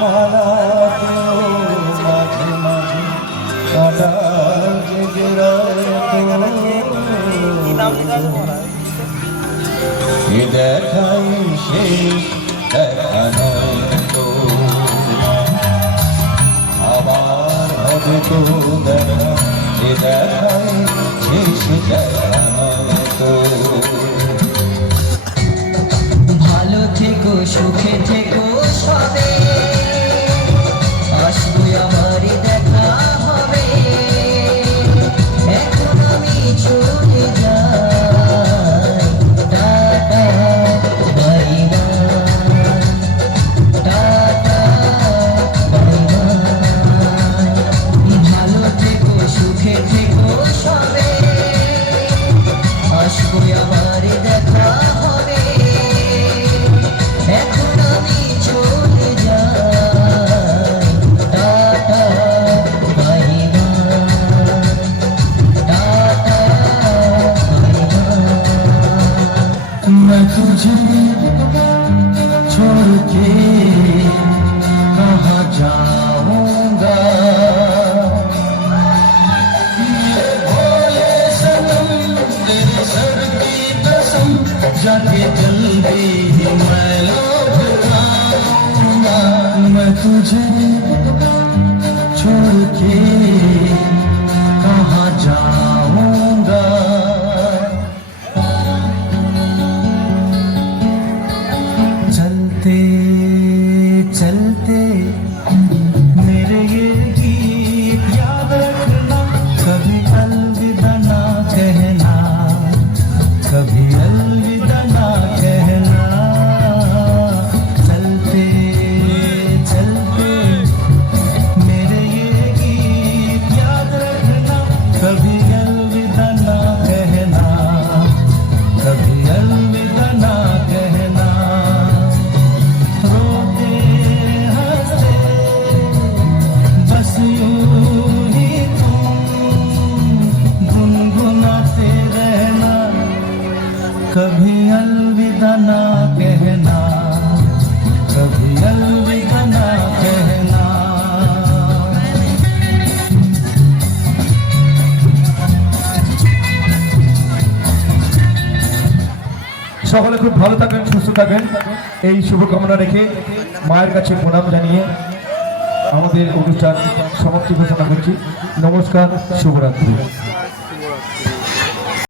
মালা মাঝে মাঝে কাটা দেখাই শেষ দেখা নয় তো আবার হবে তো দেখা দেখাই শেষ দেখা নয় তো ভালো থেকো সুখে থেকো সবে আসবো আবার দেখা হবে এখন আমি চলে যাই tata bye bye tata bye bye ভালো থেকো সুখে থেকো সবে আসবো আবার দেখা হবে এখন আমি চলে যাই tata bye bye tata bye bye मैं तुझे छोड़ के कहाँ जाऊंगा ये भोले सनम तेरे सर की कसम जाके जल्दी ही मैं लौट आऊंगा मैं तुझे छोड़ के कहाँ जाऊंगा चलते चलते मेरे ये गीत याद रखना कभी अलविदा ना कहना कभी अलविदा ना कहना चलते चलते मेरे ये गीत याद रखना कभी अलविदा ना कहना कभी अलविदा ना कहना रोते हंसते बस यूं ही तुम गुनगुनाते रहना कभी अलविदा ना कहना कभी अलविदा ना कहना সকলে খুব ভালো থাকেন সুস্থ থাকেন এই শুভকামনা রেখে মায়ের কাছে প্রণাম জানিয়ে আমাদের অনুষ্ঠান সমাপ্তি ঘোষণা করছি। নমস্কার, শুভরাত্রি।